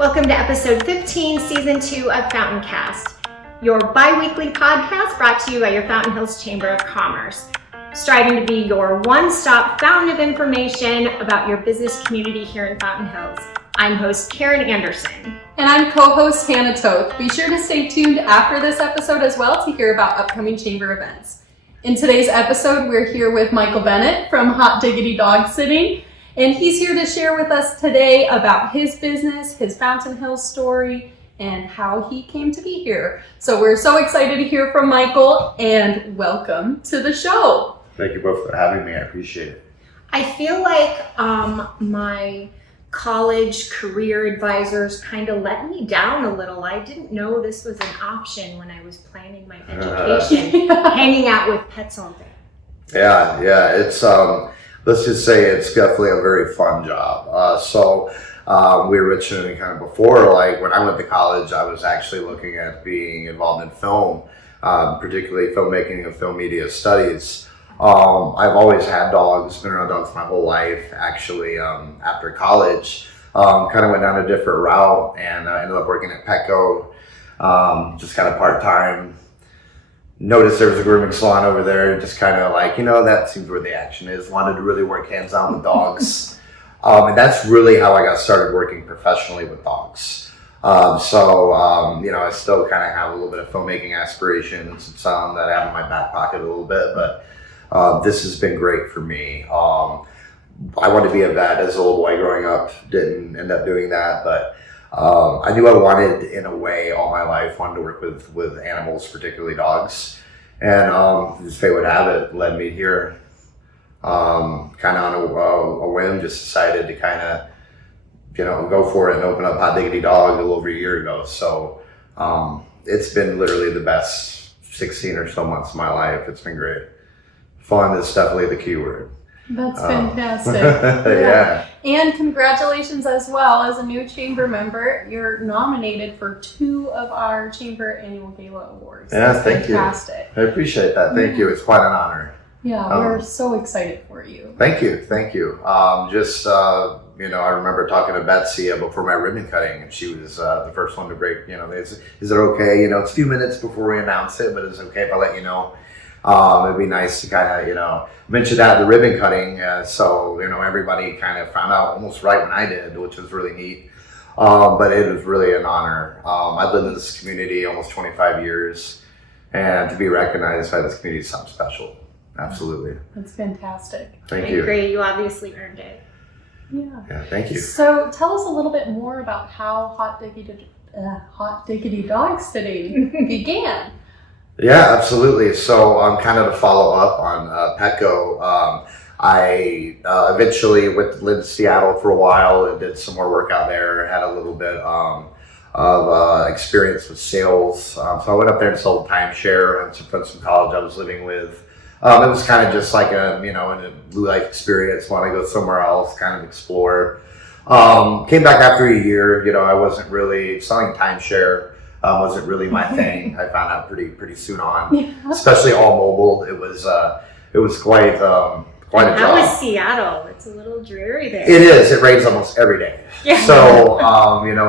Welcome to episode 15, season 2 of FountainCast, your bi-weekly podcast brought to you by your Fountain Hills Chamber of Commerce, striving to be your one-stop fountain of information about your business community here in Fountain Hills. I'm host Karen Anderson. And I'm co-host Hannah Toth. Be sure to stay tuned after this episode as well to hear about upcoming chamber events. In today's episode, we're here with Michael Bennett from Hot Diggity Dog Sitting. And he's here to share with us today about his business, his Fountain Hills story, and how he came to be here. So we're so excited to hear from Michael, and welcome to the show. Thank you both for having me. I appreciate it. I feel like my college career advisors kind of let me down a little. I didn't know this was an option when I was planning my education, hanging out with pets all day. Yeah, it's let's just say it's definitely a very fun job. We were mentioning kind of before, like when I went to college, I was actually looking at being involved in film, particularly filmmaking and film media studies. I've always had dogs, been around dogs my whole life. Actually, after college, kind of went down a different route and ended up working at Petco, just kind of part-time. Noticed there was a grooming salon over there, just kind of like, that seems where the action is. Wanted to really work hands-on with dogs. And that's really how I got started working professionally with dogs. I still kind of have a little bit of filmmaking aspirations. It's something that I have in my back pocket a little bit, but this has been great for me. I wanted to be a vet as a little boy growing up, didn't end up doing that, but I knew I wanted, in a way, all my life, wanted to work with animals, particularly dogs. And as fate would have it, led me here. Kind of on a whim, just decided to kind of, go for it and open up Hot Diggity Dog a little over a year ago. So it's been literally the best 16 or so months of my life. It's been great. Fun is definitely the key word. That's fantastic. Yeah. And congratulations as well. As a new chamber member, you're nominated for 2 of our chamber annual gala awards. Yeah, That's thank fantastic. you. I appreciate that. Thank you. It's quite an honor. Yeah, we're so excited for you. Thank you. I remember talking to Betsy before my ribbon cutting, and she was the first one to break, is it okay? It's a few minutes before we announce it, but it's okay if I let you know. It'd be nice to kind of, mention that at the ribbon cutting. Everybody kind of found out almost right when I did, which was really neat. But it was really an honor. I've lived in this community almost 25 years, and to be recognized by this community is something special. Absolutely. That's fantastic. Thank you. Great. You obviously earned it. Yeah. Thank you. So tell us a little bit more about how Hot Diggity Dog Sitting began. Yeah, absolutely. So kind of to follow up on Petco, I eventually lived in Seattle for a while and did some more work out there. Had a little bit of experience with sales. So I went up there and sold timeshare and some friends from college I was living with. It was kind of just like a blue life experience. Want to go somewhere else, kind of explore. Came back after a year. I wasn't really selling timeshare. Wasn't really my thing. I found out pretty soon on, especially all mobile. It was quite a job. How is Seattle? It's a little dreary there. It is. It rains almost every day. Yeah. So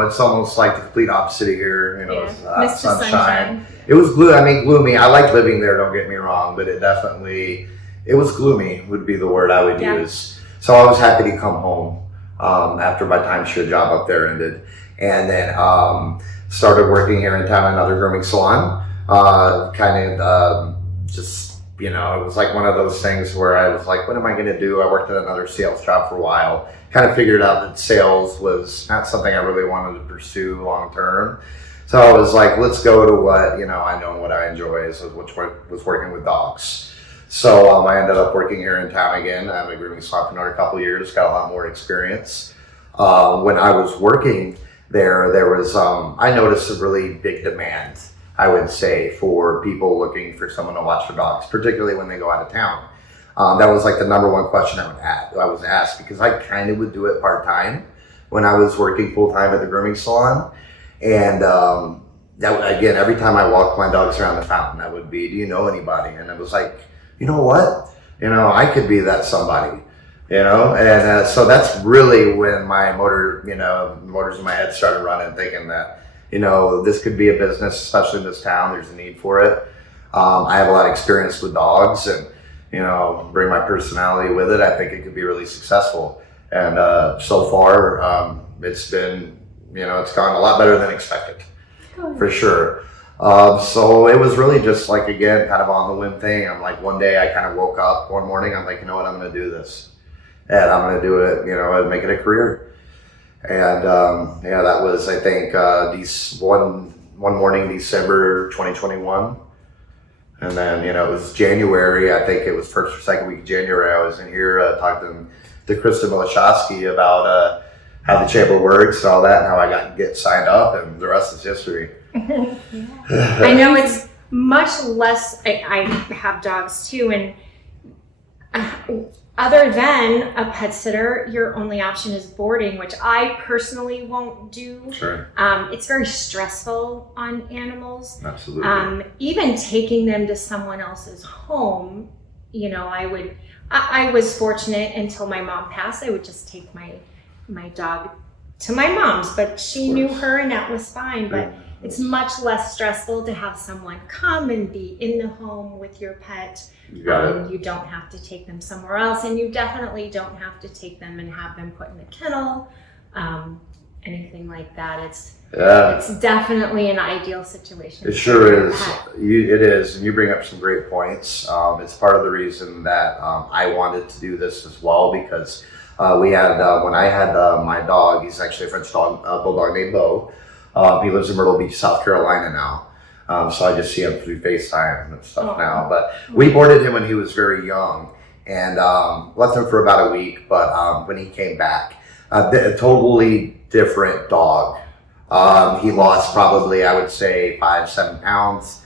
it's almost like the complete opposite of here. Mist to sunshine. It was gloomy. I like living there. Don't get me wrong, but it was gloomy. Would be the word I would use. So I was happy to come home after my timeshare job up there ended, and then started working here in town, another grooming salon. It was like one of those things where I was like, what am I going to do? I worked at another sales job for a while. Kind of figured out that sales was not something I really wanted to pursue long term. So I was like, let's go to what, I know and what I enjoy, which was working with dogs. So I ended up working here in town again. I'm a grooming salon for another couple of years, got a lot more experience. When I was working there was, I noticed a really big demand, I would say, for people looking for someone to watch their dogs, particularly when they go out of town. That was like the number one question I was asked, because I kind of would do it part-time when I was working full-time at the grooming salon. And that again, every time I walked my dogs around the fountain, that would be, do you know anybody? And I was like, you know what? I could be that somebody. And so that's really when my motors in my head started running, thinking that, this could be a business, especially in this town. There's a need for it. I have a lot of experience with dogs, and bring my personality with it. I think it could be really successful. And so far, it's been, it's gone a lot better than expected, for sure. So it was really just like, again, kind of on the whim thing. I'm like, one day I kind of woke up one morning, I'm like, you know what, I'm going to do this. And I'm going to do it, and make it a career. And that was, I think, one morning, December 2021. And then, it was January, I think it was first or second week of January, I was in here talking to Krista Milashowski about how the chamber works and all that, and how I get signed up, and the rest is history. I know it's much less, I have dogs too, and other than a pet sitter, your only option is boarding, which I personally won't do. Sure. It's very stressful on animals. Absolutely. Even taking them to someone else's home, I was fortunate until my mom passed. I would just take my dog to my mom's, but she knew her and that was fine. But it's much less stressful to have someone come and be in the home with your pet. You got it. You don't have to take them somewhere else, and you definitely don't have to take them and have them put in a kennel, anything like that. It's definitely an ideal situation. It sure is. It is, and you bring up some great points. It's part of the reason that I wanted to do this as well, because we had when I had my dog. He's actually a French bulldog named Bo. He lives in Myrtle Beach, South Carolina now. So I just see him through FaceTime and stuff now. But we boarded him when he was very young, and left him for about a week. But when he came back, a totally different dog. He lost probably, I would say, 5-7 pounds.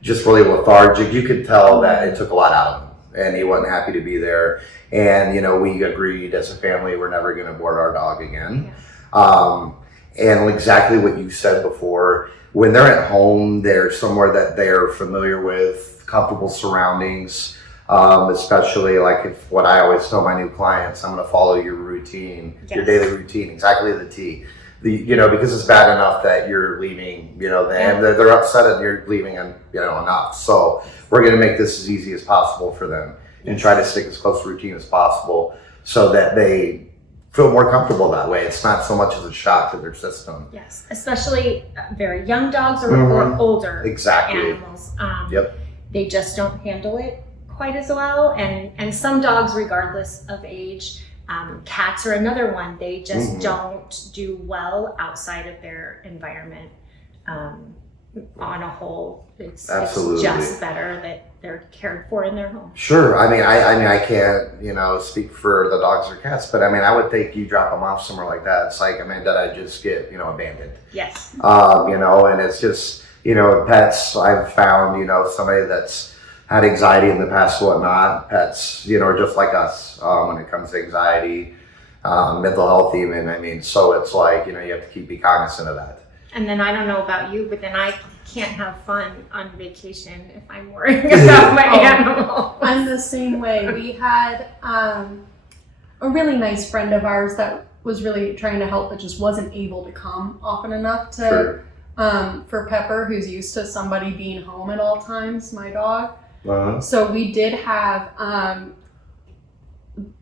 Just really lethargic. You could tell that it took a lot out of him, and he wasn't happy to be there. And we agreed as a family we're never going to board our dog again. And exactly what you said before, when they're at home, they're somewhere that they're familiar with, comfortable surroundings, especially like if what I always tell my new clients, I'm going to follow your routine, your daily routine, exactly the T. Because it's bad enough that you're leaving, and they're upset that you're leaving and, enough. So we're going to make this as easy as possible for them and try to stick as close to routine as possible so that they feel more comfortable that way. It's not so much as a shock to their system. Yes, especially very young dogs or older animals. They just don't handle it quite as well. And some dogs, regardless of age, cats are another one. They just don't do well outside of their environment. On a whole, it's just better that they're cared for in their home. Sure. I can't, speak for the dogs or cats, but I would think you drop them off somewhere like that. It's like, did I just get, abandoned? Yes. And it's just, pets, I've found, somebody that's had anxiety in the past, whatnot. Pets, are just like us when it comes to anxiety, mental health even. So it's like, you have to be cognizant of that. And then I don't know about you, but then I can't have fun on vacation if I'm worrying about my animal. I'm the same way. We had a really nice friend of ours that was really trying to help, but just wasn't able to come often enough to for Pepper, who's used to somebody being home at all times, my dog. So we did have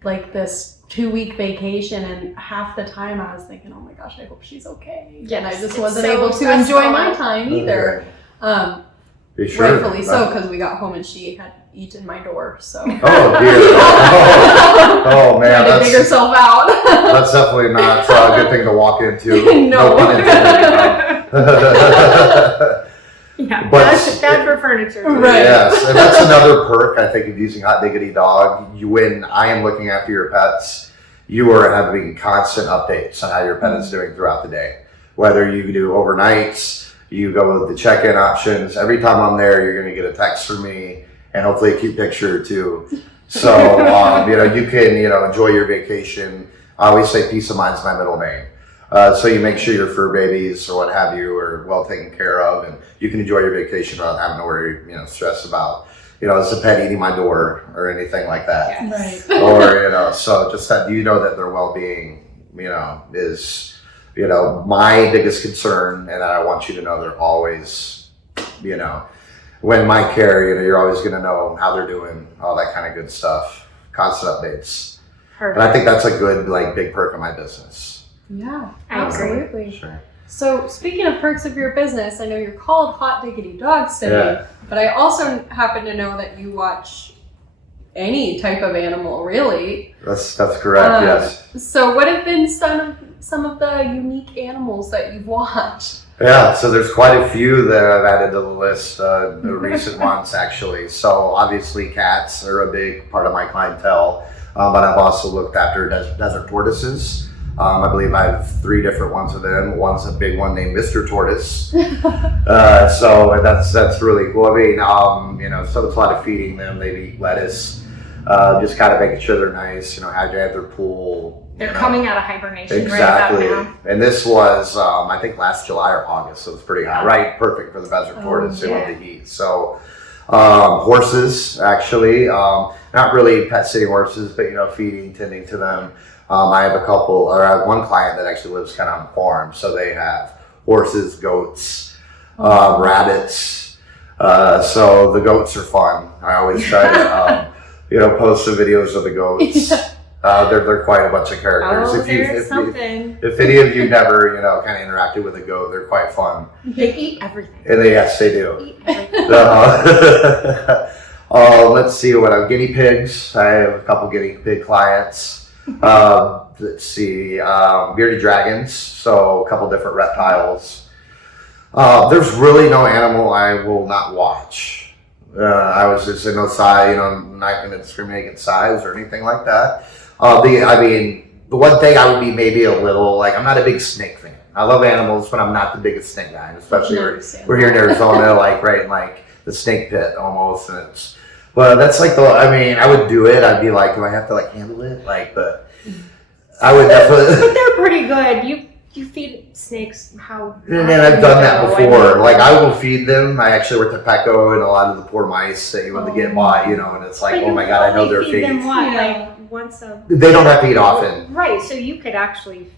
like this 2-week vacation, and half the time I was thinking, oh my gosh, I hope she's okay. And I just wasn't able to enjoy my time either. Rightfully so, because we got home and she had eaten my door. So. Oh dear. Oh man, trying to dig herself out. That's definitely not a good thing to walk into. No. Yeah, but bad for furniture. Right. Yes, and that's another perk, I think, of using Hot Diggity Dog. When I am looking after your pets, you are having constant updates on how your pet is doing throughout the day. Whether you do overnights, you go with the check-in options. Every time I'm there, you're going to get a text from me and hopefully a cute picture too. So, you can, enjoy your vacation. I always say peace of mind is my middle name. So you make sure your fur babies or what have you are well taken care of, and you can enjoy your vacation without having to worry, stress about, is the pet eating my door or anything like that. Yes. Right. Or, so just that that their well-being, is, my biggest concern, and I want you to know they're always, when my care, you're always going to know how they're doing, all that kind of good stuff, constant updates. Perfect. And I think that's a good, big perk of my business. Yeah, I agree. absolutely. Sure. So speaking of perks of your business, I know you're called Hot Diggity Dog Sitting, Yeah. but I also happen to know that you watch any type of animal, really. That's correct, yes. So what have been some of the unique animals that you've watched? Yeah, so there's quite a few that I've added to the list, the recent ones actually. So obviously cats are a big part of my clientele, but I've also looked after desert tortoises. I believe I have 3 different ones of them. One's a big one named Mr. Tortoise. So that's really cool. I mean, so it's a lot of feeding them. They eat lettuce, just kind of making sure they're nice, hydrate their pool. They're coming out of hibernation Exactly. right about now. And this was, I think last July or August, so it's pretty hot. Right, perfect for the desert tortoise. They love the heat. So horses, actually, not really pet sitting horses, but feeding, tending to them. I have I have one client that actually lives kind of on a farm, so they have horses, goats, rabbits. So the goats are fun. I always try to, post some videos of the goats. They're quite a bunch of characters. Oh, there's something. If any of you never, kind of interacted with a goat, they're quite fun. They eat everything. And yes, they do. Eat everything. Let's see what I'm guinea pigs. I have a couple guinea pig clients. Let's see, bearded dragons. So a couple different reptiles. There's really no animal I will not watch. I was just in no size, I'm not going to discriminate against size or anything like that. The one thing I would be maybe a little, I'm not a big snake fan. I love animals, but I'm not the biggest snake guy. Especially we're here in Arizona, right in the snake pit almost. And but that's I would do it. I'd be like, do I have to handle it? But I would definitely. But they're pretty good. You feed snakes how? And I've done that before. I will feed them. I actually worked at Petco and a lot of the poor mice that you want to get bought, and it's like, oh my God, I know their feed them feet. what? Once a. They don't have to eat often. Right, so you could actually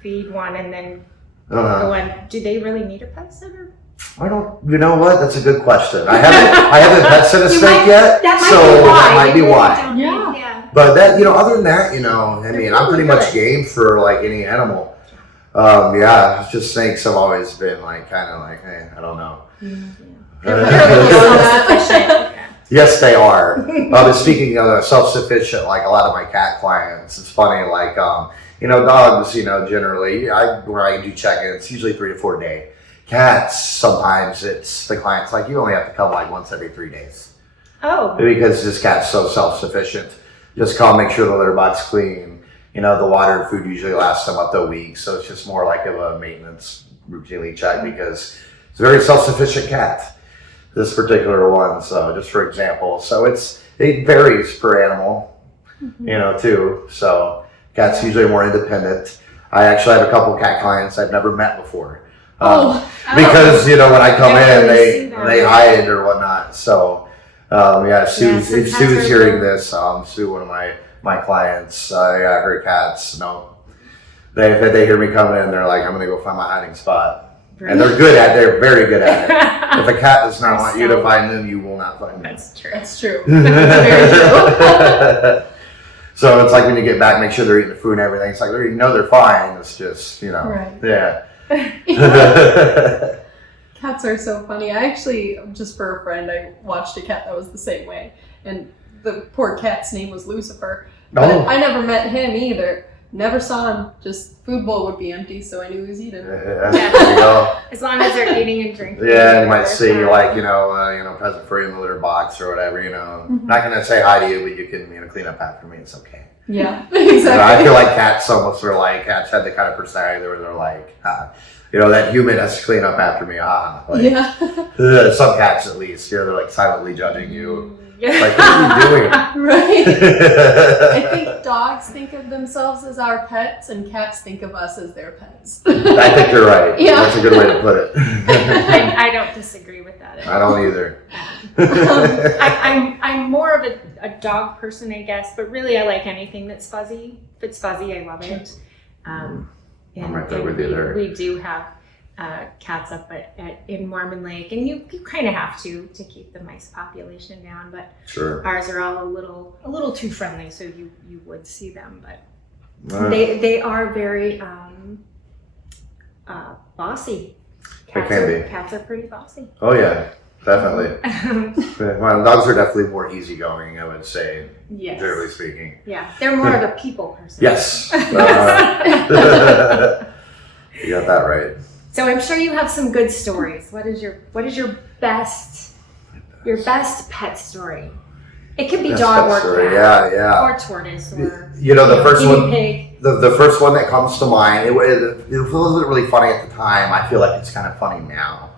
feed one and then Uh-huh. go in. Do they really need a pet sitter? I don't. You know what? That's a good question. I haven't pet sit a snake yet, That might be why. Yeah. But other than that, I'm pretty much game for any animal. It's just snakes have always been hey, I don't know. Self-sufficient. Yes, they are. But speaking of self-sufficient, a lot of my cat clients, it's funny, dogs, generally, when I do check-ins, usually 3 to 4 days. Cats, sometimes it's the client's you only have to come once every 3 days. Oh. Because this cat's so self-sufficient. Just come, make sure the litter box clean. The water and food usually lasts them up to a week, so it's just more of a maintenance routinely check because it's a very self-sufficient cat, this particular one. So just for example, so it varies per animal, too. So cats usually more independent. I actually have a couple cat clients I've never met before. Because when I come in, they hide or whatnot. So if Sue's hearing this, Sue, one of my clients, her cats, if they hear me coming in, they're like, I'm gonna go find my hiding spot. And they're very good at it. If a cat does not want you to find them, you will not find them. That's true. That's true. Very true. So it's when you get back, make sure they're eating the food and everything. It's they're fine. It's just, Right. Yeah. Cats are so funny. I actually, just for a friend, I watched a cat that was the same way. And the poor cat's name was Lucifer. But I never met him either. Never saw him. Just food bowl would be empty, so I knew he was eating. Yeah. There you go. As long as they're eating and drinking. Yeah, you might see present for you in the litter box or whatever. Not gonna say hi to you, but you can clean up after me. It's okay. Yeah, exactly. I feel like cats almost are cats have the kind of personality where they're that human has to clean up after me. Yeah. Some cats at least, they're silently judging you. Yeah. What are you doing? Right. I think dogs think of themselves as our pets and cats think of us as their pets. I think you're right. Yeah. That's a good way to put it. I don't disagree with that. I don't either. I'm more of a dog person, I guess, but really I like anything that's fuzzy. If it's fuzzy, I love it. I'm right there with you there. We do have cats up in Mormon Lake, and you kind of have to keep the mice population down, but Sure. ours are all a little too friendly, so you would see them, but they are very bossy. Cats are pretty bossy. Oh yeah, definitely. Well, dogs are definitely more easygoing, I would say, Yes. generally speaking. Yeah, they're more of a people person. Yes. You got that right. So I'm sure you have some good stories. What is your best pet story? It could be Best dog pet or story, cat, yeah. or tortoise, or The first guinea one. pig. The first one that comes to mind, it wasn't really funny at the time. I feel like it's kind of funny now.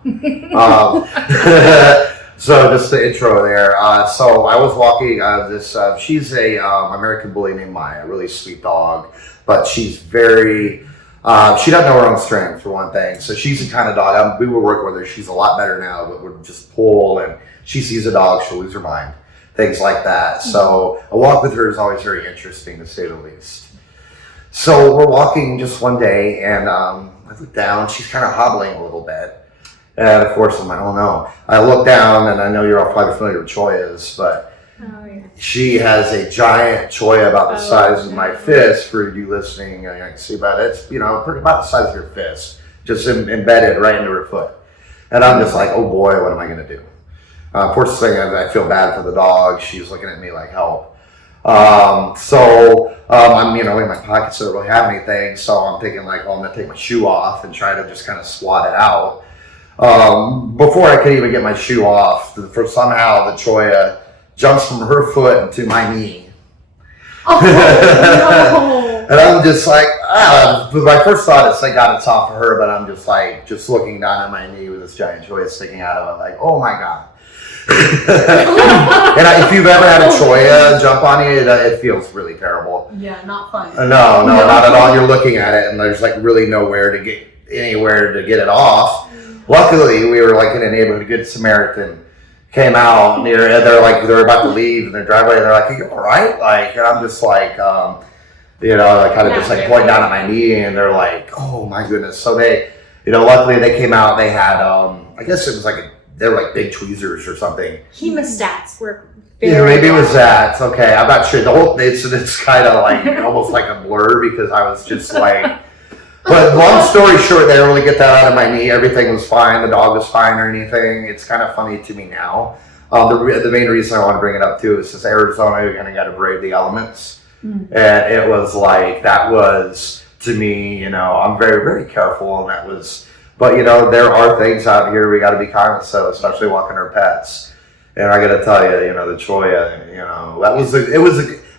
So just the intro there. So I was walking she's a American bully named Maya, a really sweet dog, but she's very, she doesn't know her own strength for one thing. So she's the kind of dog, we were working with her, she's a lot better now, but would just pull, and she sees a dog, she'll lose her mind. Things like that. So a walk with her is always very interesting, to say the least. So we're walking just one day, and I look down, she's kind of hobbling a little bit. And of course, I'm like, oh no. I look down, and I know you're all probably familiar with choyas, but she has a giant choya about the size of my fist. For you listening, I can see about it. It's, pretty about the size of your fist, just embedded right into her foot. And I'm just like, oh boy, what am I going to do? Poor thing, I feel bad for the dog. She's looking at me like, help. I'm, in my pockets, so I don't really have anything. So I'm thinking like, I'm going to take my shoe off and try to just kind of swat it out. Before I could even get my shoe off, somehow the choya jumps from her foot into my knee. Oh, no. And I'm just like, my first thought is, thank God it's off of her, but I'm just like, just looking down at my knee with this giant choya sticking out of it, like, oh my God. And if you've ever had a choya jump on you, it feels really terrible. Yeah, not fun. No, not at all. You're looking at it, and there's like really nowhere to get it off. Luckily, we were like in a neighborhood. A Good Samaritan came out near. They're about to leave in their driveway. They're like, "Are you all right?" Like, and I'm just like, kind of just like pointing down at my knee, and they're like, "Oh my goodness!" So they, luckily they came out. They had, I guess it was like they were like big tweezers or something. Hemostats were. Maybe it was that. Okay, I'm not sure. The whole it's kind of like almost like a blur, because I was just like. But long story short, they didn't really get that out of my knee. Everything was fine. The dog was fine or anything. It's kind of funny to me now. The main reason I want to bring it up too is, since Arizona, you're kind of got to brave the elements, and it was like that was to me. I'm very, very careful, and that was. But there are things out here we got to be cognizant of, especially walking our pets. And I got to tell you, the choya,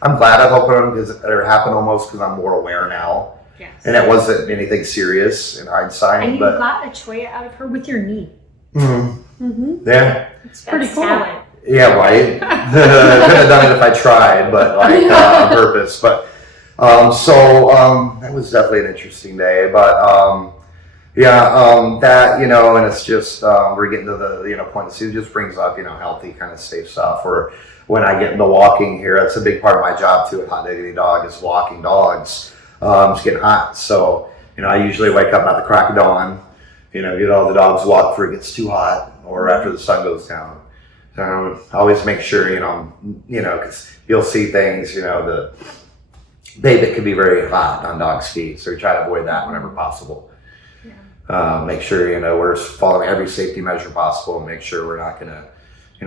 I'm glad I hope it happened almost, because I'm more aware now. Yes. And it wasn't anything serious in hindsight. And you but, got a choya out of her with your knee. Yeah. It's pretty cool. Talent. Yeah, right. I could have done it if I tried, but on purpose. But that was definitely an interesting day. But that, and it's just, we're getting to the, point of the season, just brings up, healthy kind of safe stuff. Or when I get into walking here, that's a big part of my job too at Hot Diggity Dog, is walking dogs. It's getting hot. So, I usually wake up at the crack of dawn, get all the dogs walk before it gets too hot, or after the sun goes down. So I always make sure, because you'll see things, the bait can be very hot on dogs' feet. So we try to avoid that whenever possible. Make sure, we're following every safety measure possible, and make sure we're not going to,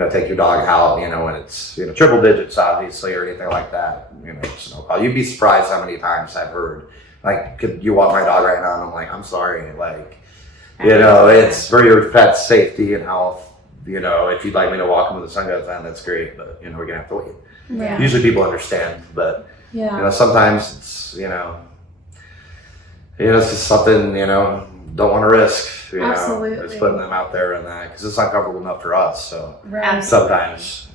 take your dog out, when it's, triple digits, obviously, or anything like that. It's no call. You'd be surprised how many times I've heard, like, could you walk my dog right now? And I'm like, I'm sorry. Like, it's for your pet's safety and health. If you'd like me to walk him when the sun goes down, that's great. But, we're going to have to wait. Yeah. Usually people understand, but, sometimes it's, it's just something, don't want to risk, Absolutely. It's putting them out there and that, because it's not comfortable enough for us. So Sometimes.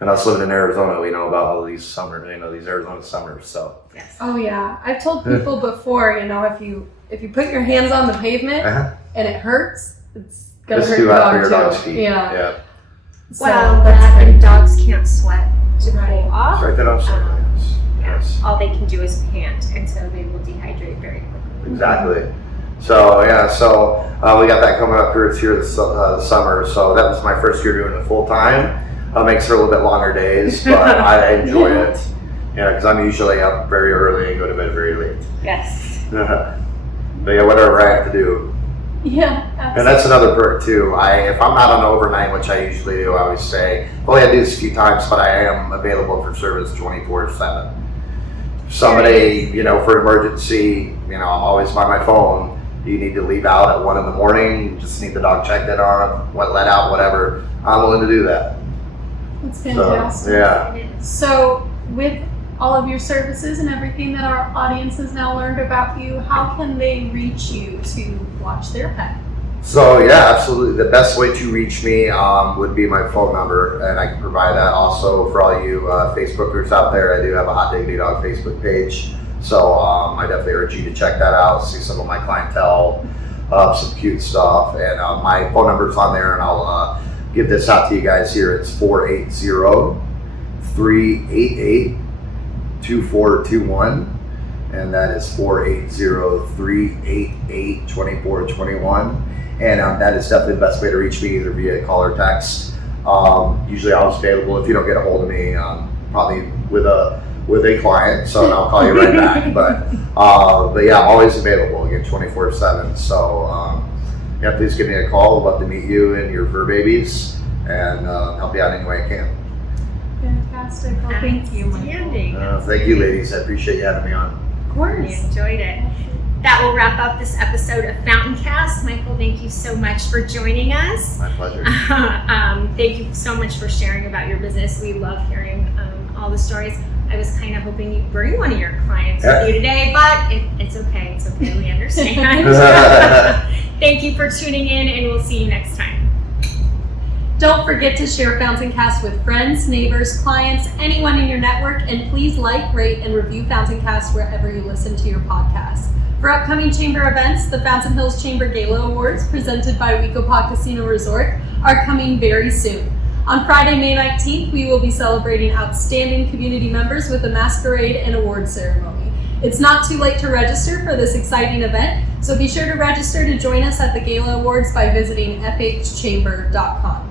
And us living in Arizona, we know about all these summers, these Arizona summers. So Yes. Oh yeah, I've told people before, if you put your hands on the pavement and it hurts, it's gonna it's hurt too your hot for dog your too. dog's feet. Yeah. So Well, that's that great. and dogs can't sweat to Right. cool off. Right, that also Yeah. yes. All they can do is pant, and so they will dehydrate very quickly. Exactly. So we got that coming up here. It's here this summer. So that was my first year doing it full time. Makes for a little bit longer days, but I enjoy it. Because I'm usually up very early and go to bed very late. Yes. But yeah, whatever I have to do. Yeah, And that's another perk too. If I'm not on overnight, which I usually do, I always say, well, I do this a few times, but I am available for service 24/7. Somebody, for an emergency, I'm always by my phone. You need to leave out at 1 a.m. You just need the dog checked in on, let out, whatever. I'm willing to do that. That's fantastic. So, yeah. So, with all of your services and everything that our audience has now learned about you, how can they reach you to watch their pet? So yeah, absolutely. The best way to reach me would be my phone number, and I can provide that also for all you Facebookers out there. I do have a Hot Diggity Dog Facebook page, so I definitely urge you to check that out, see some of my clientele, some cute stuff, and my phone number's on there, and I'll give this out to you guys here. It's 480-388-2421, and that is 480-388-2421. And that is definitely the best way to reach me, either via call or text. Usually I was available. If you don't get a hold of me, probably with a client, so I'll call you right back. But yeah, I'm always available, again, 24/7. So yeah, please give me a call. I'd love to meet you and your fur babies and help you out any way I can. Fantastic. Well, thank you, Michael. Outstanding. Thank you, ladies. I appreciate you having me on. Of We course. enjoyed it. That will wrap up this episode of FountainCast. Michael, thank you so much for joining us. My pleasure. Thank you so much for sharing about your business. We love hearing all the stories. I was kind of hoping you'd bring one of your clients with you today, but it's okay. It's okay. We understand. Thank you for tuning in, and we'll see you next time. Don't forget to share FountainCast with friends, neighbors, clients, anyone in your network, and please like, rate, and review FountainCast wherever you listen to your podcast. For upcoming chamber events, the Fountain Hills Chamber Gala Awards, presented by Wecopa Casino Resort, are coming very soon. On Friday, May 19th, we will be celebrating outstanding community members with a masquerade and award ceremony. It's not too late to register for this exciting event, so be sure to register to join us at the Gala Awards by visiting fhchamber.com.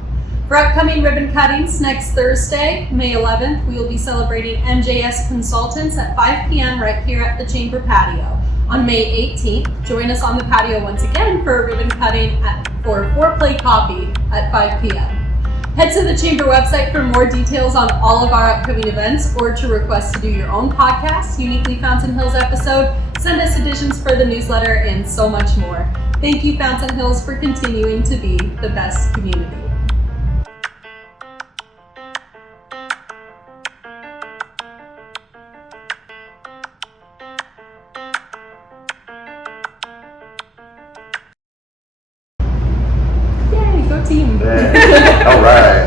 For upcoming ribbon cuttings next Thursday, May 11th, we will be celebrating MJS Consultants at 5 p.m. right here at the Chamber patio. On May 18th, join us on the patio once again for a ribbon cutting for Foreplay Coffee at 5 p.m. Head to the Chamber website for more details on all of our upcoming events, or to request to do your own podcast, Uniquely Fountain Hills episode, send us editions for the newsletter, and so much more. Thank you, Fountain Hills, for continuing to be the best community. Yay, go team! All right.